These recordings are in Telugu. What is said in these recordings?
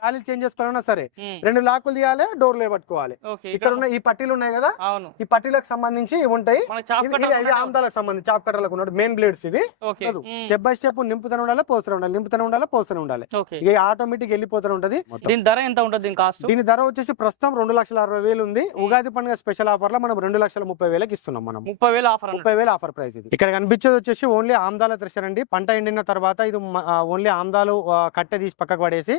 జాలి చేంజ్ చేసుకోవాలన్నా సరే 2 లాకులు తీయాలి, డోర్లు పట్టుకోవాలి. ఇక్కడ ఉన్న ఈ పట్టీలు ఉన్నాయి కదా, ఈ పట్టీలకు సంబంధించి ఉంటాయి. ఆమ్దాలకు సంబంధించి చాప్ కట్టర్లకు ఉన్న మెయిన్ బ్లేడ్స్ ఇవి. స్టెప్ బై స్టెప్ నింపుతూనే ఉండాలి, పోస్తూనే ఉండాలి, నింపుతూనే ఉండాలి, పోస్తూనే ఉండాలి. ఇక ఆటోమేటిక్ వెళ్ళిపోతూనే ఉంటది. దీని ధర ఎంత ఉంటుంది? దీని ధర వచ్చేసి ప్రస్తుతం 2,60,000 ఉంది. ఉగాది పండుగ స్పెషల్ ఆఫర్ లో మనం 2,30,000 ఇస్తున్నాం. మనం 30,000 ఆఫర్ ప్రైస్. ఇది ఇక్కడ కనిపించేది వచ్చేసి ఓన్లీ ఆమ్దాల థ్రెషర్ అండి. పంట ఎండిన తర్వాత ఇది ఓన్లీ ఆమ్దాలు కట్టె తీసి పక్కకు పడేసి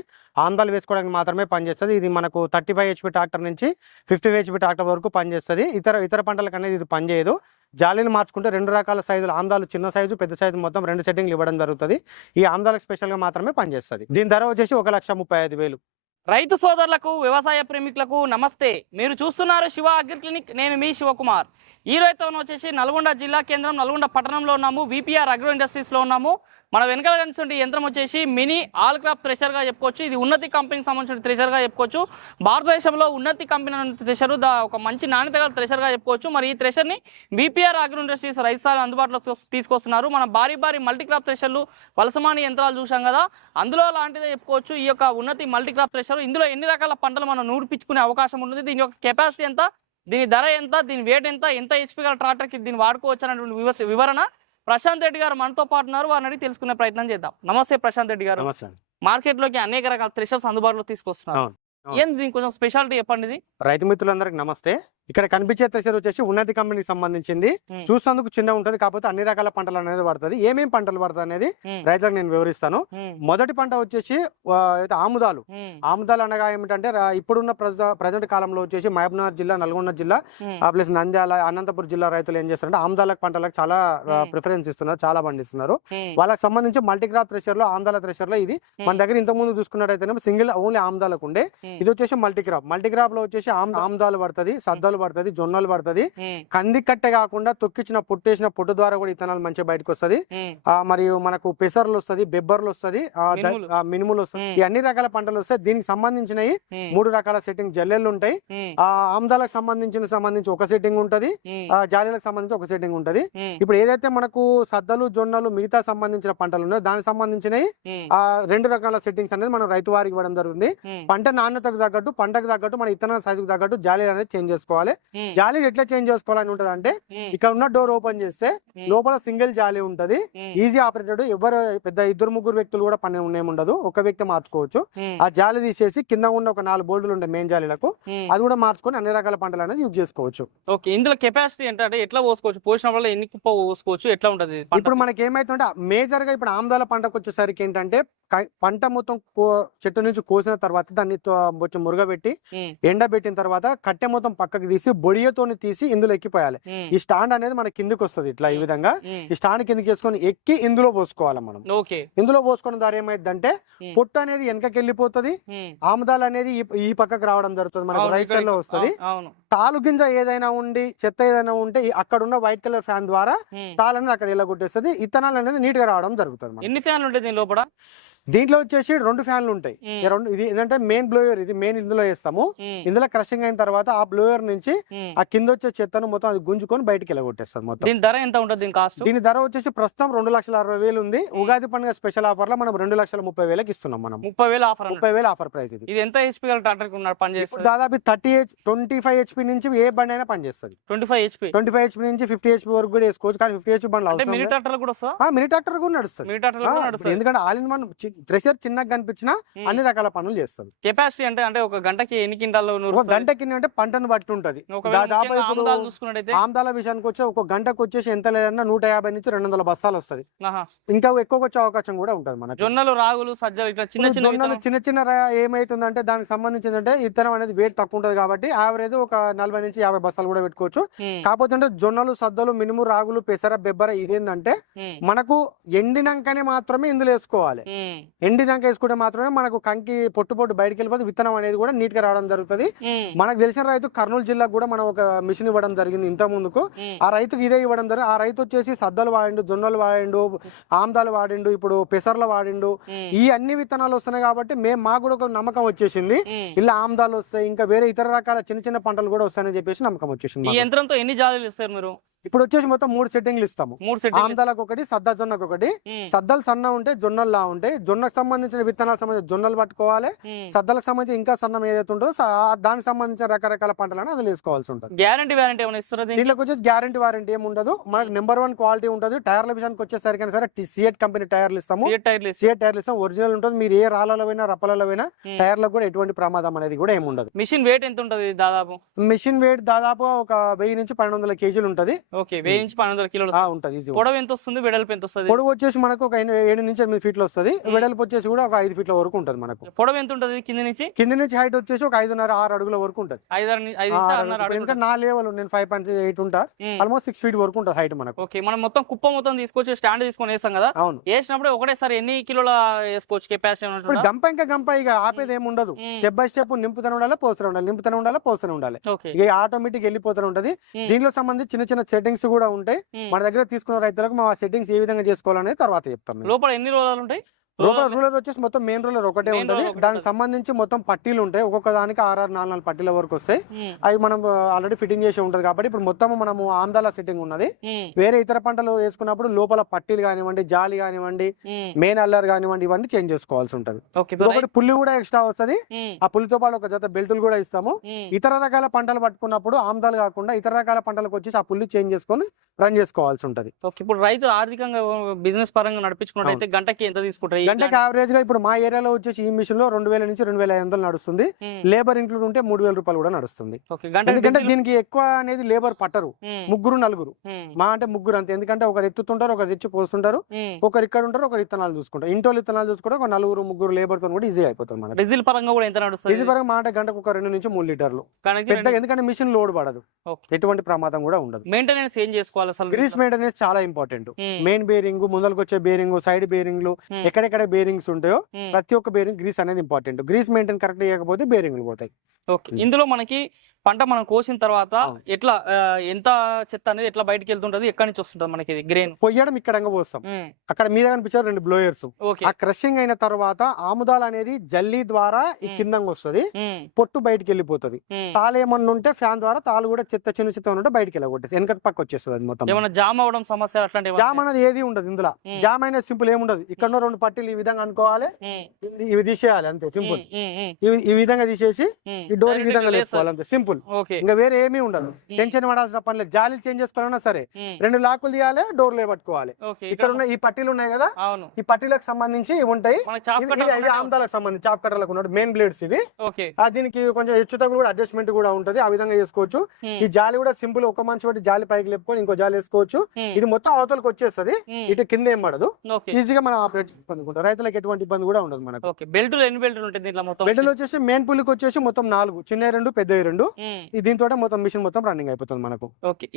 ఆమ్దాలు వేసుకోవడానికి మాత్రమే పనిచేస్తుంది. ఇది మనకు 35 HP ట్రాక్టర్ నుంచి 50 HP ట్రాక్టర్ వరకు పనిచేస్తుంది. ఇతర పంటలకు అనేది ఇది పనిచేయదు. జాలీని మార్చుకుంటే 2 రకాల సైజులు ఆమ్దాలు, చిన్న సైజు పెద్ద సైజు మొత్తం 2 సెట్టింగ్లు ఇవ్వడం జరుగుతుంది. ఈ ఆమ్దాలకు స్పెషల్ గా మాత్రమే పనిచేస్తుంది. దీని ధర వచ్చేసి 1,35,000. రైతు సోదరులకు, వ్యవసాయ ప్రేమికులకు నమస్తే. మీరు చూస్తున్నారు శివ అగ్రి క్లినిక్. నేను మీ శివకుమార్. ఈ రైతు వచ్చేసి నల్గొండ జిల్లా కేంద్రం నల్గొండ పట్టణంలో ఉన్నాము. విపిఆర్ అగ్రో ఇండస్ట్రీస్ లో ఉన్నాము. మన వెనకాల కనిపిస్తున్న యంత్రం వచ్చేసి మినీ ఆల్ క్రాప్ థ్రెషర్ గా చెప్పుకోవచ్చు. ఇది ఉన్నతి కంపెనీకి సంబంధించిన థ్రెషర్ గా చెప్పుకోవచ్చు. భారతదేశంలో ఉన్నతి కంపెనీ థ్రెషర్ ఒక మంచి నాణ్యత గల థ్రెషర్ గా చెప్పుకోవచ్చు. మరి ఈ థ్రెషర్ ని విపిఆర్ అగ్రో ఇండస్ట్రీస్ రైతు అందుబాటులో తీసుకొస్తున్నారు. మనం భారీ మల్టీ క్రాప్ థ్రెషర్లు, వలసమాని యంత్రాలు చూసాం కదా, అందులో లాంటిదే చెప్పుకోవచ్చు ఈ యొక్క ఉన్నతి మల్టీ క్రాప్ థ్రెషర్. ఇందులో ఎన్ని రకాల పంటలు మనం నూర్పించుకునే అవకాశం ఉంటుంది, దీని యొక్క కెపాసిటీ ఎంత, దీని ధర ఎంత, దీని వెయిట్ ఎంత హెచ్పి గల ట్రాక్టర్కి దీన్ని వాడుకోవచ్చు అనేటువంటి వివరణ ప్రశాంత్ రెడ్డి గారు మనతో పాటు ఉన్నారు. వారిని అడిగి తెలుసుకునే ప్రయత్నం చేద్దాం. నమస్తే ప్రశాంత్ రెడ్డి గారు. మార్కెట్ లోకి అనేక రకాల థ్రెషర్స్ అందుబాటులో తీసుకొస్తున్నారు. ఏంది దీని కొంచెం స్పెషాలిటీ చెప్పండి. రైతు మిత్రులందరికీ నమస్తే. ఇక్కడ కనిపించే థ్రెషర్ వచ్చేసి ఉన్నతి కంపెనీకి సంబంధించింది. చూసేందుకు చిన్న ఉంటది, కాకపోతే అన్ని రకాల పంటలు అనేది పడుతుంది. ఏమేమి పంటలు పడుతుంది అనేది రైతులకు నేను వివరిస్తాను. మొదటి పంట వచ్చేసి ఆముదాలు. ఆముదాలు అనగా ఏమిటంటే ఇప్పుడున్న ప్రజెంట్ కాలంలో వచ్చేసి మహబూబ్నగర్ జిల్లా, నల్గొండ జిల్లా ప్లస్ నంద్యాల, అనంతపురం జిల్లా రైతులు ఏం చేస్తారంటే ఆముదాల పంటలకు చాలా ప్రిఫరెన్స్ ఇస్తున్నారు, చాలా పండిస్తున్నారు. వాళ్ళకి సంబంధించి మల్టీ క్రాప్ థ్రెషర్ లో, ఆముదాల థ్రెషర్ లో ఇది మన దగ్గర ఇంత ముందు చూసుకున్నట్టయితే సింగిల్ ఓన్లీ ఆముదాలకు ఉండే. ఇది వచ్చేసి మల్టీ క్రాప్. మల్టీ క్రాప్ లో వచ్చేసి ఆముదాలు పడుతుంది, సద్దలు పడుతుంది, జొన్నలు పడుతుంది. కంది కట్టె కాకుండా తొక్కించిన పొట్టేసిన పొట్టు ద్వారా కూడా ఇత్తనాలు మంచిగా బయటకు వస్తుంది. మరియు మనకు పెసర్లు వస్తుంది, బెబ్బర్లు వస్తుంది, మినుములు వస్తుంది. ఈ అన్ని రకాల పంటలు వస్తాయి. దీనికి సంబంధించినవి 3 రకాల సెట్టింగ్ జల్లెళ్ళు ఉంటాయి. ఆముదాలకు సంబంధించి ఒక సెట్టింగ్ ఉంటది, జాలీలకు సంబంధించి ఒక సెట్టింగ్ ఉంటది. ఇప్పుడు ఏదైతే మనకు సద్దలు, జొన్నలు, మిగతా సంబంధించిన పంటలు ఉన్నాయో దానికి సంబంధించినవి 2 రకాల సెట్టింగ్స్ అనేది మనం రైతు వారికి ఇవ్వడం జరుగుతుంది. పంట నాణ్యతకు తగ్గట్టు, పంటకు తగ్గట్టు, మన ఇతర సైజుకు తగ్గట్టు జాలీ అనేది చేంజ్ చేసుకోవాలి. జాలీ ఎట్లా చేంజ్ చేసుకోవాలని ఉంటది అంటే, ఇక్కడ ఉన్న డోర్ ఓపెన్ చేస్తే లోపల సింగిల్ జాలీ ఉంటది, ఈజీ ఆపరేటెడ్. ఎవరు పెద్ద 2-3 వ్యక్తులు కూడా పని ఉండదు, ఒక వ్యక్తి మార్చుకోవచ్చు. ఆ జాలీ తీసేసి కింద ఉన్న ఒక 4 బోల్టులు ఉంటాయి మెయిన్ జాలీలకు, అది కూడా మార్చుకొని అన్ని రకాల పంటలు అనేది యూజ్ చేసుకోవచ్చు. ఓకే, ఇందులో కెపాసిటీ ఏంటంటే ఎట్లా పోసుకోవచ్చు, పోసిన వల్ల ఎన్ని కుప్ప పోసుకోవచ్చు, ఎట్లా ఉంటది? ఇప్పుడు మనకి ఏమైతుంటే మేజర్ గా ఇప్పుడు ఆముదాల పంటకు వచ్చేసరికి ఏంటంటే పంట మొత్తం చెట్టు నుంచి కోసిన తర్వాత దాన్ని కొంచెం మురుగబెట్టి ఎండబెట్టిన తర్వాత కట్టె మొత్తం పక్కకి తీసి బొడియతోని తీసి ఇందులో ఎక్కిపోయాలి. ఈ స్టాండ్ అనేది మన కిందికి వస్తుంది. ఇట్లా ఈ విధంగా ఈ స్టాండ్ కిందకి వేసుకొని ఎక్కి ఇందులో పోసుకోవాలి మనం. ఇందులో పోసుకోవడం ద్వారా ఏమైందంటే పొట్టు అనేది వెనకకి వెళ్ళిపోతుంది, ఆముదాలు అనేది ఈ పక్కకు రావడం జరుగుతుంది, మనకు రైట్ సైడ్ లో వస్తుంది. తాలు గింజ ఏదైనా ఉండి చెత్త ఏదైనా ఉంటే అక్కడ ఉన్న వైట్ కలర్ ఫ్యాన్ ద్వారా తాలు అనేది అక్కడ ఇలా కొట్టేస్తుంది, ఇత్తనాలు అనేది నీట్ గా రావడం జరుగుతుంది. ఎన్ని ఫ్యాన్లు ఉంటాయి దీని లోపల? దీంట్లో వచ్చేసి 2 ఫ్యాన్లు ఉంటాయి. ఇది ఏంటంటే మెయిన్ బ్లోయర్, ఇది మెయిన్ ఇందులో వేస్తాము. ఇందులో క్రషింగ్ అయిన తర్వాత ఆ బ్లోయర్ నుంచి ఆ కింద వచ్చే చెత్తను మొత్తం అది గుంజుకొని బయటకి వెళ్ళగొట్టేస్తాం మొత్తం. దీని ధర ఎంత ఉంటుంది? దీని ధర వచ్చేసి ప్రస్తుతం 2,60,000 ఉంది. ఉగాది పండుగ స్పెషల్ ఆఫర్ లో మనం 2,30,000 ఇస్తున్నాం. మనం 30,000 ఆఫర్ ప్రైస్. ఇది ఎంత హెచ్పి గల ట్రాక్టర్ పనిచేస్తుంది? దాదాపు 25 HP నుంచి ఏ బండి అయినా పనిచేస్తుంది. 25 HP నుంచి 50 HP వరకు కూడా వేసుకోవచ్చు. కానీ 50 HP బండ్లు మినీ ట్రాక్టర్ కూడా మినీ ట్రాక్టర్ కూడా నడుస్తుంది. ఎందుకంటే ఆల్ ఇన్ వన్ థ్రెషర్ చిన్నగా కనిపించినా అన్ని రకాల పనులు చేస్తుంది. కెపాసిటీ అంటే ఒక గంటకి ఎన్ని క్వింటాలు? ఒక గంటకి అంటే పంటను బట్టి ఉంటది. దాదాపు ఆమ్దాల విషయానికి వచ్చి ఒక గంటకు వచ్చేసి ఎంత లేదన్నా 150 నుంచి 200 బస్తాలు వస్తుంది. ఇంకా ఎక్కువ వచ్చే అవకాశం కూడా ఉంటది. మన జొన్నలు, రాగులు, సజ్జలు ఇట్లా చిన్న ఏమైతుందంటే దానికి సంబంధించిందంటే ఇత్తనం అనేది వెయిట్ తక్కువ ఉంటది కాబట్టి యావరేజ్ ఒక 40 నుంచి 50 బస్తాలు కూడా పెట్టుకోవచ్చు. కాకపోతే జొన్నలు, సద్దలు, మినుము, రాగులు, పెసర, బెబ్బర ఇదేంటంటే మనకు ఎండినాకనే మాత్రమే ఇందులో వేసుకోవాలి. ఎండినాక వేసుకుంటే మాత్రమే మనకు కంకి పొట్టు బయటకు వెళ్ళిపోతే విత్తనం అనేది కూడా నీట్ గా రావడం జరుగుతుంది. మనకు తెలిసిన రైతు కర్నూలు జిల్లాకు కూడా మనం ఒక మిషన్ ఇవ్వడం జరిగింది ఇంత ముందుకు. ఆ రైతుకు ఇదే ఇవ్వడం జరిగింది. ఆ రైతు వచ్చేసి సద్దలు వాడిండు, జొన్నలు వాడిండు, ఆమ్దాలు వాడిండు, ఇప్పుడు పెసర్లు వాడిండు. ఈ అన్ని విత్తనాలు వస్తున్నాయి కాబట్టి మాకు కూడా ఒక నమ్మకం వచ్చేసింది, ఇలా ఆమ్దాలు వస్తాయి, ఇంకా వేరే ఇతర రకాల చిన్న చిన్న పంటలు కూడా వస్తాయని చెప్పేసి నమ్మకం వచ్చేసింది. ఈ యంత్రంతో ఎన్ని జాలీలు ఇస్తారు మీరు? ఇప్పుడు వచ్చేసి మొత్తం 3 సెట్టింగ్లు ఇస్తాము. 3 సెట్టింగ్లు. ఆమ్దాలకు ఒకటి, సద్ద జొన్నకు ఒకటి. సద్దలు సన్న ఉంటే జొన్నల్లా ఉంటాయి. జొన్నకు సంబంధించిన విత్తనాలకు సంబంధించిన జొన్నలు పట్టుకోవాలి. సద్దలకు సంబంధించి ఇంకా సన్నం ఏదైతే ఉంటుందో దానికి సంబంధించిన రకరకాల పంటలను అది వేసుకోవాల్సి ఉంటుంది. గ్యారంటీ వారంటీ ఏమైనా ఇస్తారా? దీంట్లోకి వచ్చేసి గ్యారంటీ వారంటీ ఏమి ఉండదు. మనకు నెంబర్ 1 క్వాలిటీ ఉంటుంది. టైర్ల విషయానికి వచ్చేసరికి సరే సిఎట్ కంపెనీ టైర్లు ఇస్తాము. సిఎట్ టైర్లు ఇస్తాం, ఒరిజినల్ ఉంటుంది. మీరు ఏ రాళ్ళలో పోయినా రప్పలలో పోయినా టైర్లకు కూడా ఎటువంటి ప్రమాదం అనేది కూడా ఏమి ఉండదు. మిషన్ వెయిట్ ఎంత ఉంటుంది దాదాపు? మిషన్ వెయిట్ దాదాపు ఒక 1000 నుంచి 1200 కేజీలు ఉంటది. ఓకే, 1000 నుంచి 1200 కిలోలు ఉంటది. పొడవు ఎంత వస్తుంది, వెడల్పు ఎంత వస్తుంది? పొడవు వచ్చేసి మనకు ఒక 7 నుంచి 8 ఫీట్లు వస్తుంది. వెడల్పు వచ్చేసి కూడా ఒక 5 ఫీట్ల వరకు ఉంటుంది. మనకు పొడవు ఎంత ఉంటుంది కింద నుంచి హైట్ వచ్చేసి ఒక 5.5-6 అడుగుల వరకు ఉంటుంది. ఇంకా నా లెవెల్ నేను 5.8 ఉంటా, ఆల్మోస్ట్ 6 ఫీట్ వరకు ఉంటుంది హైట్ మనకు. ఓకే, మనం మొత్తం కుప్ప మొత్తం తీసుకొచ్చి స్టాండ్ తీసుకొని వేస్తాం కదా. అవును, వేసినప్పుడు ఒకటేసారి ఎన్ని కిలోల వేసుకోవచ్చు కెపాసిటీ? ఇప్పుడు గంప ఇక ఆపేది ఏమి ఉండదు. స్టెప్ బై స్టెప్ నింపుతూనే ఉండాలి, పోస్తూనే ఉండాలి, నింపుతూనే ఉండాలి, పోస్తూనే ఉండాలి. ఇక ఆటోమేటిక్ వెళ్ళిపోతూనే ఉంటది. దీనిలో సంబంధించి చిన్న సెట్టింగ్స్ కూడా ఉంటాయి. మన దగ్గర తీసుకున్న రైతులకు మా సెట్టింగ్స్ ఏ విధంగా చేసుకోవాలనేది తర్వాత చెప్తాం. లోపల ఎన్ని రోజులు ఉంటాయి? రూలర్ వచ్చేసి మొత్తం మెయిన్ రూలర్ ఒకటే ఉంటుంది. దానికి సంబంధించి మొత్తం పట్టీలు ఉంటాయి. ఒక్కొక్క దానికి 6-4 పట్టీల వరకు వస్తాయి. అవి మనం ఆల్రెడీ ఫిట్టింగ్ చేసి ఉంటది కాబట్టి ఇప్పుడు మొత్తం మనము ఆందాల సెట్టింగ్ ఉన్నది. వేరే ఇతర పంటలు వేసుకున్నప్పుడు లోపల పట్టీలు కానివ్వండి, జాలి కానివ్వండి, మెయిన్ అల్లర్ కానివ్వండి, ఇవన్నీ చేంజ్ చేసుకోవాల్సి ఉంటది. ఒకటి పుల్లి కూడా ఎక్స్ట్రా వస్తుంది. ఆ పుల్లితో పాటు ఒక జత బెల్టులు కూడా ఇస్తాము. ఇతర రకాల పంటలు పట్టుకున్నప్పుడు ఆమ్దాలు కాకుండా ఇతర రకాల పంటలకు వచ్చేసి ఆ పుల్లి చేంజ్ చేసుకొని రన్ చేసుకోవాల్సి ఉంటది. ఇప్పుడు రైతు ఆర్థికంగా బిజినెస్ పరంగా నడిపించుకున్నట్టయితే గంటకి ఎంత తీసుకుంటారు? గంటకి యావరేజ్ గా ఇప్పుడు మా ఏరియాలో వచ్చేసి ఈ మిషన్ లో 2000 నుంచి 2500 నడుస్తుంది. లేబర్ ఇంక్లూడ్ ఉంటే 3000 రూపాయలు కూడా నడుస్తుంది. ఎందుకంటే దీనికి ఎక్కువ అనేది లేబర్ పట్టరు. 3-4 మా అంటే 3 అంతే. ఎందుకంటే ఒకరు ఎత్తుతుంటారు, ఒకరు తెచ్చి పోస్తుంటారు, ఒకరు ఇక్కడ ఉంటారు, ఒకరు ఇత్తనాలు చూసుకుంటారు. ఇంటోళ్ళు ఇత్తనాలు చూసుకుంటే ఒక 4-3 లేబర్ తో కూడా ఈజీ అయిపోతుంది. మన డీజిల్ పరంగా కూడా ఎంత నడుస్తుంది? డీజిల్ పరంగా మా అంటే గంటకు ఒక 2 నుంచి 3 లీటర్లు పెద్ద. ఎందుకంటే మిషన్ లోడ్ పడదు, ఎటువంటి ప్రమాదం కూడా ఉండదు. మెయింటెనెన్స్ ఏం చేసుకోవాలి అసలు? గ్రీస్ మెయింటెనెన్స్ చాలా ఇంపార్టెంట్. మెయిన్ బేరింగ్, ముందరకు వచ్చే బేరింగ్, సైడ్ బేరింగ్లు, ఎక్కడెక్కడ బేరింగ్స్ ఉంటాయో ప్రతి ఒక్క బేరింగ్ గ్రీస్ అనేది ఇంపార్టెంట్. గ్రీస్ మెయింటైన్ కరెక్ట్ చేయకపోతే బేరింగ్లు పోతాయి. ఓకే, ఇందులో మనకి పంట మనం కోసిన తర్వాత ఎట్లా ఎంత చెత్త అనేది ఎట్లా బయటకి వెళ్తుంటది, ఎక్కడి నుంచి వస్తుంటది మనకి గ్రెయిన్? పొయ్యడం ఇక్కడ పోస్తాం. అక్కడ మీద కనిపించారు 2 బ్లోయర్స్. ఆ క్రషింగ్ అయిన తర్వాత ఆముదాలు అనేది జల్లీ ద్వారా ఈ కింద వస్తుంది, పొట్టు బయటకి వెళ్ళిపోతుంది. తాళు ఏమన్నా ఉంటే ఫ్యాన్ ద్వారా తాళు కూడా చిన్న చిత్త ఉంటే బయటకి వెళ్ళగొట్టేది, వెనక పక్క వచ్చేస్తుంది. అది మొత్తం ఏమైనా జామ్ అవడం సమస్య అట్లాంటి జామ్ అనేది ఏది ఉండదు ఇందులో. జామ్ అయినా సింపుల్ ఏముండదు. ఇక్కడ 2 పట్టీలు ఈ విధంగా అనుకోవాలి, ఇవి తీసేయాలి అంతే, సింపుల్. ఈ విధంగా తీసేసి ఈ డోర్ ఈ విధంగా వేసుకోవాలి అంతే, సింపుల్. ఇంకా వేరే ఏమీ ఉండదు. టెన్షన్ పడాల్సిన పని లేదు. జాలి చేంజ్ చేసుకోవాలన్నా సరే 2 లాకులు తీయాలి, డోర్లు పట్టుకోవాలి. ఇక్కడ ఉన్న ఈ పట్టీలు ఉన్నాయి కదా, ఈ పట్టీలకు సంబంధించి ఉంటాయి. ఆమ్దాలకు సంబంధించి చాప్ కట్టర్లకు ఉన్న మెయిన్ బ్లేడ్స్ ఇవి. దీనికి కొంచెం హెచ్చు తగ్గులు కూడా అడ్జస్ట్మెంట్ కూడా ఉంటది, ఆ విధంగా చేసుకోవచ్చు. ఈ జాలి కూడా సింపుల్, ఒక మనిషి బట్టి జాలి పైకి లేపుకొని ఇంకో జాలి వేసుకోవచ్చు. ఇది మొత్తం అవతలకు వచ్చేస్తుంది, ఇటు కింద ఏం పడదు. ఈజీగా మనం ఆపరేట్ చేసుకుంటాం. రైతులకు ఎటువంటి ఇబ్బంది కూడా ఉండదు మనకు. బెల్టులు ఎన్ని బెల్టులు ఉంటాయి? బెల్టులు వచ్చేసి మెయిన్ పుల్లికి వచ్చేసి మొత్తం 4, చిన్న 2, పెద్ద 2. దీంతో మొత్తం మిషన్ మొత్తం రన్నింగ్ అయిపోతుంది మనకు. ఓకే,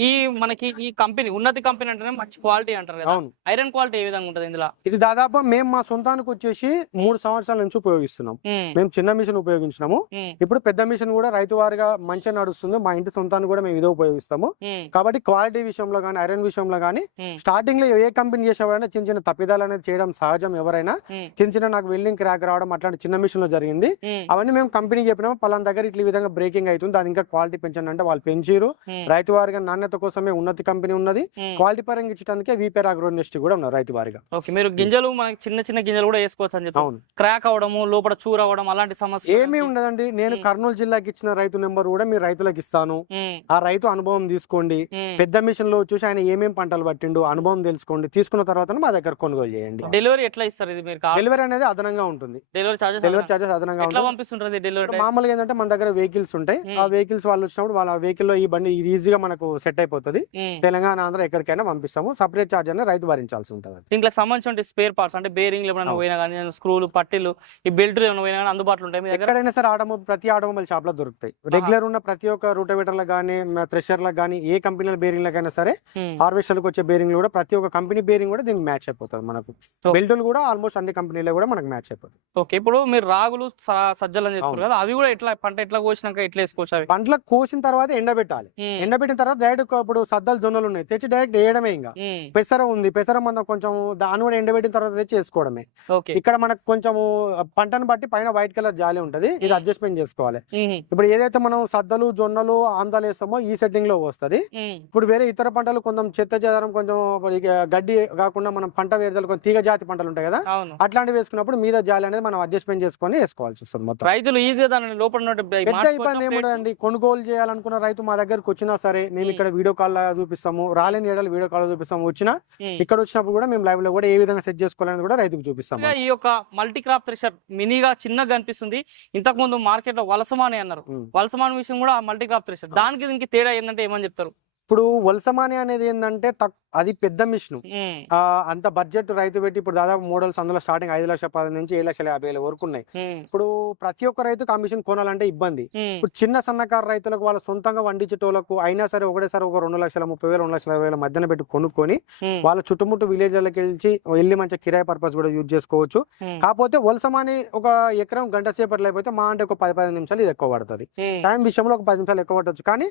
మనకి ఈ కంపెనీ ఉన్నతి కంపెనీ అంటేనే మంచి క్వాలిటీ అంటారు కదా. అవును. ఐరన్ క్వాలిటీ ఏ విధంగా ఉంటుంది ఇందులో? ఇది దాదాపు మేము మా సొంతానికి వచ్చేసి 3 సంవత్సరాల నుంచి ఉపయోగిస్తున్నాం. మేము చిన్న మిషన్ ఉపయోగించినాము. ఇప్పుడు పెద్ద మిషన్ కూడా రైతు వారిగా మంచిగా నడుస్తుంది. మా ఇంటి సొంతాన్ని కూడా మేము ఇదే ఉపయోగిస్తాము. కాబట్టి క్వాలిటీ విషయంలో కానీ, ఐరన్ విషయంలో కానీ స్టార్టింగ్ లో ఏ కంపెనీ చేసేవారైనా చిన్న తప్పిదాలు అనేది చేయడం సహజం. ఎవరైనా చిన్న నాకు వెల్డింగ్ క్రాక్ రావడం అట్లాంటి చిన్న మిషన్ లో జరిగింది. అవన్నీ మేము కంపెనీకి చెప్పినాము, పలానా దగ్గర ఇట్లా విధంగా బ్రేకింగ్ అవుతుంది, దాని ఇంకా క్వాలిటీ పెంచండి అంటే వాళ్ళు పెంచారు. రైతు వారిగా నాణ్యత కోసమే ఉన్నతి కంపెనీ ఉన్నది. క్వాలిటీ పరంగా ఇచ్చడానికి వీపీఆర్ అగ్రో ఇండస్ట్రీ కూడా ఉన్నారు రైతు వారిగా. ఓకే, మీరు గింజలు మనకి చిన్న గింజలు కూడా వేసుకోవచ్చు అని చెప్పి. క్రాక్ అవడము, లోపల చూర అవడం అలాంటి సమస్య ఏమీ ఉండదండి. నేను కర్నూలు జిల్లాకి ఇచ్చిన రైతు నెంబర్ కూడా మీరు రైతులకు ఇస్తాను. ఆ రైతు అనుభవం తీసుకోండి. పెద్ద మిషన్ లో చూసి ఆయన ఏమేమి పంటలు పట్టిండు అనుభవం తెలుసుకోండి. తీసుకున్న తర్వాత మా దగ్గర కొనుగోలు చేయండి. డెలివరీ ఎట్లా ఇస్తారు? ఇది మీరు డెలివరీ అనేది అదనంగా ఉంటుంది. డెలివరీ చార్జెస్ అదనంగా పంపిస్తుంటుంది. డెలివరీ మామూలుగా ఏంటంటే మన దగ్గర వెహికల్స్ ఉంటాయి. ఆ వెహికల్స్ వాళ్ళు వచ్చినప్పుడు వాళ్ళ వెహికల్ లో ఈ బండి ఇది ఈజీగా మనకు సెట్ అయిపోతుంది. తెలంగాణ, ఆంధ్ర ఎక్కడికైనా పంపిస్తాము. సపరేట్ చార్జ్ అనేది రైతు భరించాల్సి ఉంటుంది. దీనికి సంబంధించిన స్పేర్ పార్ట్స్ అంటే బేరింగ్ ఏమైనా పోయినా కానీ, స్క్రూలు, పట్టీలు, ఈ బెల్ట్ ఏమైనా పోయినా కానీ అందుబాటులో ఉంటాయి. ఎక్కడైనా సరే ప్రతి ఆటోమొబైల్ షాప్ లో దొరుకుతాయి. రెగ్యులర్ ఉన్న ప్రతి ఒక్క రూటోవేటర్లకు కానీ, థ్రెషర్లకు కానీ, ఏ కంపెనీల బేరింగ్లకైనా సరే, హార్వెస్టర్లకు వచ్చే బేరింగ్ కూడా ప్రతి ఒక్క కంపెనీ బేరింగ్ కూడా దీనికి మ్యాచ్ అయిపోతుంది. మనకు బెల్టులు కూడా ఆల్మోస్ట్ అన్ని కంపెనీలో కూడా మనకు మ్యాచ్ అయిపోతుంది. ఓకే, ఇప్పుడు మీరు రాగులు, సజ్జలు అని చెప్తారు కదా, అవి కూడా ఎట్లా పంట పంట ఎట్లా కోసినాక ఎట్లా వేసుకోవచ్చు అవి? పంటలు కోసిన తర్వాత ఎండబెట్టాలి. ఎండబెట్టిన తర్వాత డైరెక్ట్ ఇప్పుడు సద్దలు జొన్నలు ఉన్నాయి తెచ్చి డైరెక్ట్ వేయడమే. ఇంకా పెసర ఉంది, పెసర మనం కొంచెం దాన్ని కూడా ఎండబెట్టిన తర్వాత తెచ్చి వేసుకోవడమే. ఇక్కడ మనకు కొంచెం పంటను బట్టి పైన వైట్ కలర్ జాలి ఉంటది, ఇది అడ్జస్ట్మెంట్ చేసుకోవాలి. ఇప్పుడు ఏదైతే మనం సద్దలు జొన్నలు ఆందాలు వేస్తామో ఈ సెట్టింగ్ లో వస్తుంది. ఇప్పుడు వేరే ఇతర పంటలు కొంచెం చెత్త చెదరం కొంచెం గడ్డి కాకుండా మనం పంట వేరుదల కొంచెం తీగ జాతి పంటలు ఉంటాయి కదా, అట్లాంటివి వేసుకున్నప్పుడు మీద జాలి అనేది మనం అడ్జస్ట్మెంట్ చేసుకొని వేసుకోవాల్సి వస్తుంది. మొత్తం రైతులు ఈజీగా దాని లోపల పెద్ద ఇబ్బంది ఏముండదండి. కొనుగోలు చేయాలనుకున్న రైతు మా దగ్గరకు వచ్చినా సరే మేము ఇక్కడ వీడియో కాల్ చూపిస్తాము, రాలేని ఏడాది వీడియో కాల్ చూపిస్తాము. వచ్చినా ఇక్కడ వచ్చినప్పుడు కూడా మేము లైవ్ లో కూడా ఏ విధంగా సెట్ చేసుకోవాలని కూడా రైతుకు చూపిస్తాము. ఈ యొక్క మల్టీ క్రాప్ థ్రెషర్ మినీగా చిన్నగా కనిపిస్తుంది. ఇంతకు ముందు మార్కెట్ లో వలసమాని అన్నారు, వలసమాని విషయం కూడా మల్టీ క్రాప్ థ్రెషర్, దానికి దీనికి తేడా ఏంటంటే ఏమని చెప్తారు? ఇప్పుడు వలసమాని అనేది ఏంటంటే అది పెద్ద మిషన్, అంత బడ్జెట్ రైతు పెట్టి ఇప్పుడు దాదాపు మోడల్స్ అందులో స్టార్టింగ్ 5,10,000 నుంచి 7,50,000 వరకు ఉన్నాయి. ఇప్పుడు ప్రతి ఒక్క రైతు కమిషన్ కొనాలంటే ఇబ్బంది. ఇప్పుడు చిన్న సన్నకారు రైతులకు వాళ్ళ సొంతంగా వండించేటోళ్ళకు అయినా సరే ఒకటేసారి ఒక 2,30,000 2,20,000 మధ్యన పెట్టి కొనుక్కొని వాళ్ళ చుట్టుముట్టు విలేజ్లకి వెళ్ళి మంచిగా కిరాయి పర్పస్ కూడా యూజ్ చేసుకోవచ్చు. కాకపోతే వలసమాని ఒక ఎకరం గంట సేపట్లో అయిపోతే మా అంటే ఒక 10-15 నిమిషాలు ఇది ఎక్కువ పడుతుంది. టైం విషయంలో ఒక 10 నిమిషాలు ఎక్కువ పట్టవచ్చు. కానీ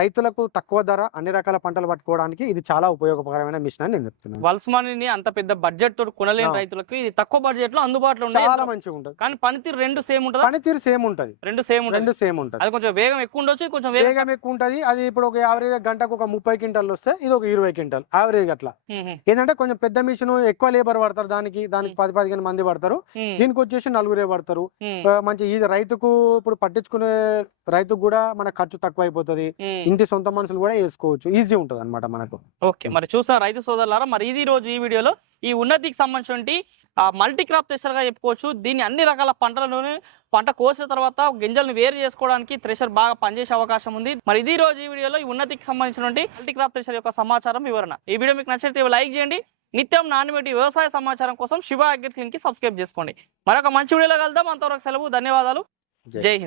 రైతులకు తక్కువ ధర అన్ని రకాల పంటలు పట్టుకోవడానికి ఇది చాలా ఉపయోగకరమైన మిషన్ అని నేను చెప్తున్నాను. వలసమాని అంత పెద్ద బడ్జెట్ తోటి కొనలేని రైతులకు ఇది తక్కువ బడ్జెట్ లో అందుబాటులో ఉంటుంది, చాలా మంచిగా ఉంటుంది. కానీ పనితీరు రెండు సేమ్ ఉంటుంది. పనితీరు సేమ్ ఉంటుంది, రెండు సేమ్ ఉంటుంది. అది కొంచెం వేగం ఎక్కువ ఉండొచ్చు, కొంచెం వేగం ఎక్కువ ఉంటది. అది ఇప్పుడు ఒక యావరేజ్ గంటకు ఒక 30 క్వింటాలు వస్తే ఇది ఒక 20 క్వింటాల్ యావరేజ్. అట్లా ఏంటంటే కొంచెం పెద్ద మిషన్ ఎక్కువ లేబర్ పడతారు, దానికి 10-15 మంది పడతారు. దీనికి వచ్చేసి 4 పడతారు. మంచి ఇది రైతుకు ఇప్పుడు పట్టించుకునే రైతుకు కూడా మన ఖర్చు తక్కువ అయిపోతుంది. ఇంటి సొంత మనుషులు కూడా వేసుకోవచ్చు, ఈజీ ఉంటుంది అనమాట మనకు. ఓకే, మరి చూసా రైతు సోదరులారా, మరి ఇది రోజు ఈ వీడియోలో ఈ ఉన్నతికి సంబంధించి మల్టీ క్రాప్ థ్రెషర్ గా చెప్పుకోవచ్చు. దీన్ని అన్ని రకాల పంటలను పంట కోసిన తర్వాత గింజలను వేరు చేసుకోవడానికి థ్రెషర్ బాగా పనిచేసే అవకాశం ఉంది. మరి ఇది రోజు ఈ వీడియోలో ఈ ఉన్నతికి సంబంధించినటువంటి మల్టీ క్రాప్ థ్రెషర్ యొక్క సమాచారం వివరణ. ఈ వీడియో మీకు నచ్చితే లైక్ చేయండి. నిత్యం నాణ్యమైన వ్యవసాయ సమాచారం కోసం శివ అగ్రి క్లినిక్ కి సబ్స్క్రైబ్ చేసుకోండి. మరొక మంచి వీడియోలో కలుద్దాం. అంతవరకు సెలవు, ధన్యవాదాలు, జై హింద్.